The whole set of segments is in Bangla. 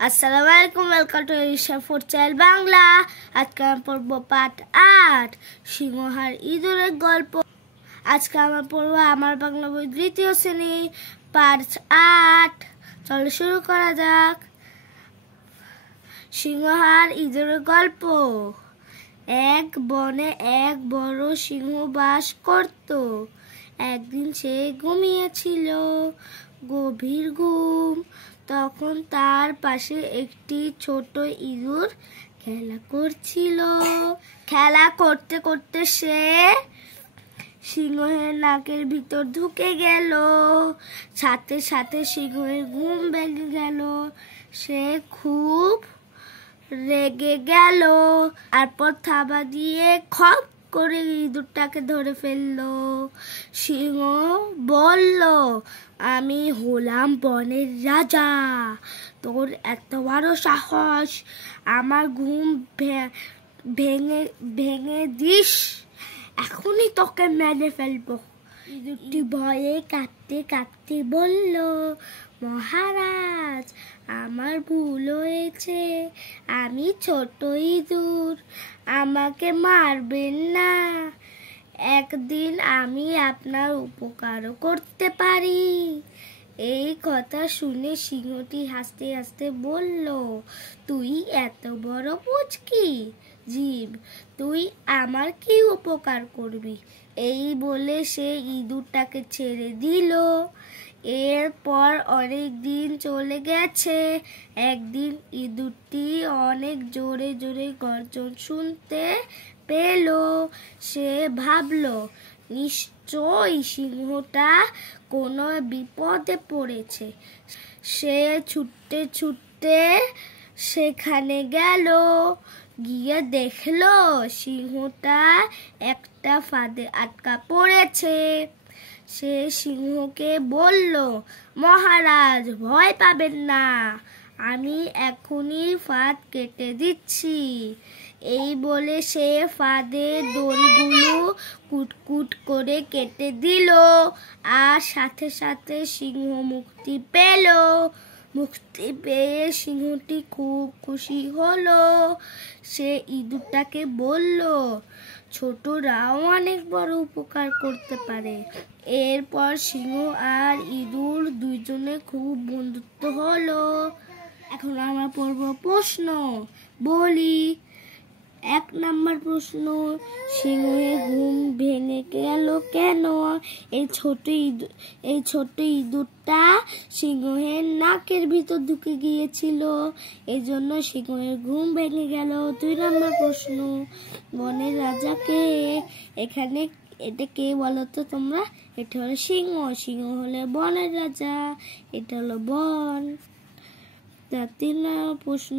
আসসালামু আলাইকুম, welcome to Isha four child Bangla. আজকে আমি পড়বো পাঠ 8 সিংহার ইঁদুরের গল্প। আজকে আমরা পড়বো আমার বাংলা বই দ্বিতীয় শ্রেণী পাঠ 8। চলো শুরু করা যাক। সিংহার ইঁদুরের গল্প। এক বনে এক বড় সিংহ বাস করত। একদিন সে ঘুমিয়েছিল গভীর ঘুম। তখন তার পাশে একটি ছোট ইঁদুর খেলা করছিল। খেলা করতে করতে সে সিংহের নাকের ভিতর ঢুকে গেল। সাথে সাথে সিংহের ঘুম ভেঙে গেল। সে খুব রেগে গেল। তারপর থাবা দিয়ে খপ করে ইঁদুরটাকে ধরে ফেললো। সিংহ বলল, আমি হলাম বনের রাজা, তোর এত বড় সাহস, আমার ঘুম ভেঙে ভেঙে দিস, এখনই তোকে মেরে ফেলবো। ইঁদুরটি ভয়ে কাঁদতে কাঁদতে বলল, মহারাজ, আমার ভুল হয়েছে, আমি ছোট ইঁদুর, আমাকে মারবেন না, একদিন আমি আপনার উপকারও করতে পারি। এই কথা শুনে সিংহটি হাসতে হাসতে বলল, তুই এত বড় পুচকি জীব, তুই আমার কি উপকার করবি? এই বলে সে ইঁদুরটাকে ছেড়ে দিল। এরপর অনেক দিন চলে গেছে। একদিন ইঁদুরটি অনেক জোরে জোরে গর্জন শুনতে পেল। সে ভাবলো, নিশ্চয়ই সিংহটা কোনো বিপদে পড়েছে। সে ছুটতে ছুটতে সেখানে গেল। গিয়ে দেখলো সিংহটা একটা ফাঁদে আটকা পড়েছে। সে সিংহকে বলল, মহারাজ, ভয় পাবেন না, আমি এখনই ফাঁদ কেটে দিচ্ছি। এই বলে সে ফাঁদের দড়িগুলো কুটকুট করে কেটে দিল। আর সাথে সাথে সিংহ মুক্তি পেল। মুক্তি পেয়ে সিংহটি খুব খুশি হলো। সে ইঁদুরটাকে বলল, ছোটরাও অনেক বড় উপকার করতে পারে। এরপর সিংহ আর ইঁদুর দুইজনে খুব বন্ধুত্ব হলো। এখন আমরা পড়ব প্রশ্ন। বলি, 1 নম্বর প্রশ্ন, সিংহের ঘুম ভেঙে গেল কেন? এই ছোট ইঁদুরটা সিংহের নাকের ভিতর ঢুকে গিয়েছিল, এই জন্য সিংহের ঘুম ভেঙে গেল। 2 নম্বর প্রশ্ন, বনের রাজাকে এখানে এটা কে বলো তো তোমরা? এটা হলো সিংহ, সিংহ হলে বনের রাজা, এটা হলো বন। 3 নম্বর প্রশ্ন,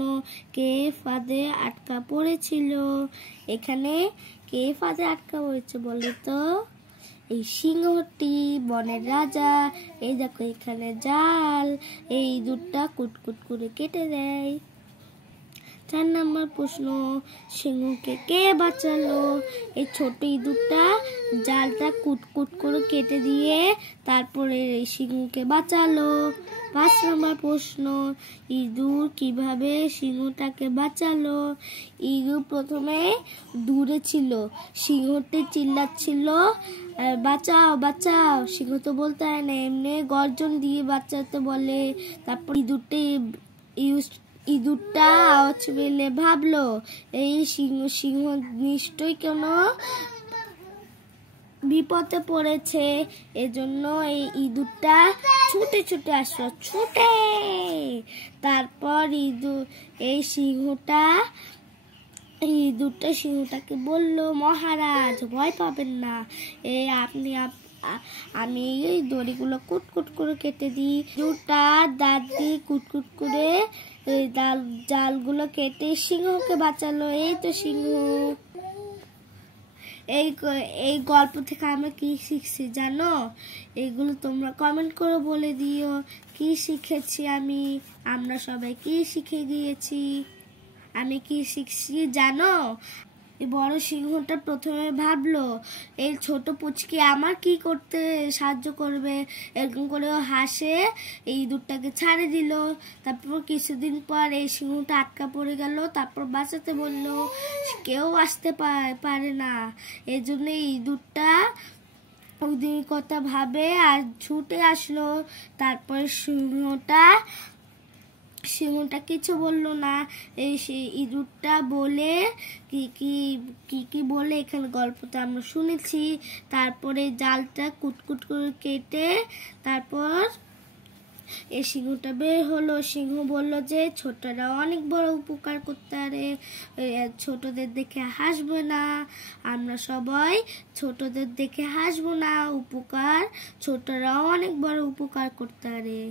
কে ফাঁদে আটকা পড়েছিল? এখানে কে ফাঁদে আটকা পড়েছে বলো তো? এই সিংহটি, বনের রাজা। এই দেখো এখানে জাল, এই ইঁদুরটা কুটকুট করে কেটে দেয়। 4 নম্বর প্রশ্ন, সিংহকে কে বাঁচালো? এই ছোট ইঁদুরটা জালটা কুটকুট করে কেটে দিয়ে তারপরে এই সিংহকে বাঁচালো। 5 নম্বর প্রশ্ন, ইঁদুর কিভাবে সিংহটাকে বাঁচালো? ইঁদুর প্রথমে দূরে ছিল, সিংহটি চিল্লাচ্ছিল, বাঁচাও বাঁচাও। সিংহ তো বলতে হয় না, এমনি গর্জন দিয়ে বাঁচাতে বলে। তারপর ইঁদুরটা আওয়াজ পেলে ভাবলো, এই সিংহ নিশ্চয়ই কোনো বিপদে পড়েছে, এজন্য এই ইঁদুরটা ছুটে ছুটে আসলো, ছুটে। তারপর এই ইঁদুরটা সিংহটাকে বলল, মহারাজ, ভয় পাবেন না, আমি এই দড়িগুলো কুটকুট করে কেটে দিই। ইঁদুরটা দাঁত দিয়ে কুটকুট করে জালগুলো কেটে সিংহকে বাঁচালো। এই তো সিংহ। এই গল্প থেকে আমরা কি শিখছি জানো? এগুলো তোমরা কমেন্ট করে বলে দিও কি শিখেছি আমরা সবাই কি শিখে গিয়েছি। আমি কি শিখছি জানো? এই বড় সিংহটা প্রথমে ভাবলো এই ছোট পুচকি আমার কি করতে সাহায্য করবে, এরকম করে ও হাসে এই ইঁদুরটাকে ছাড়ে দিল। তারপর কিছুদিন পর এই সিংহটা আটকা পড়ে গেল, তারপর বাঁচাতে বললো, কেউ আসতে পারে না। এই জন্য ইঁদুরটা ওদের কথা ভাবে আর ছুটে আসলো। তারপর সিংহটা কিছু বললো না। এই ইঁদুরটা বলে কি কি কি কি বলে এখানে গল্পটা আমরা শুনেছি। তারপরে জালটা কুটকুট করে কেটে তারপর এই সিংহটা বের হলো। সিংহ বলল যে ছোটরা অনেক বড় উপকার করতে পারে, ছোটদের দেখে হাসবে না, আমরা সবাই ছোটদের দেখে হাসবো না, ছোটরা অনেক বড় উপকার করতে পারে।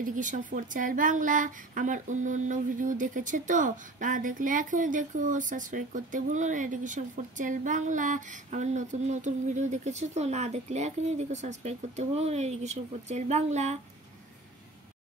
এডুকেশন ফর চাইল্ড বাংলা আমার অন্য ভিডিও দেখেছে তো, না দেখলে এখনই দেখো, সাবস্ক্রাইব করতে ভুলো না। এডুকেশন ফর চাইল্ড বাংলা আমার নতুন ভিডিও দেখেছে তো, না দেখলে এখনই দেখো, সাবস্ক্রাইব করতে ভুলো না। Education for child Bangla.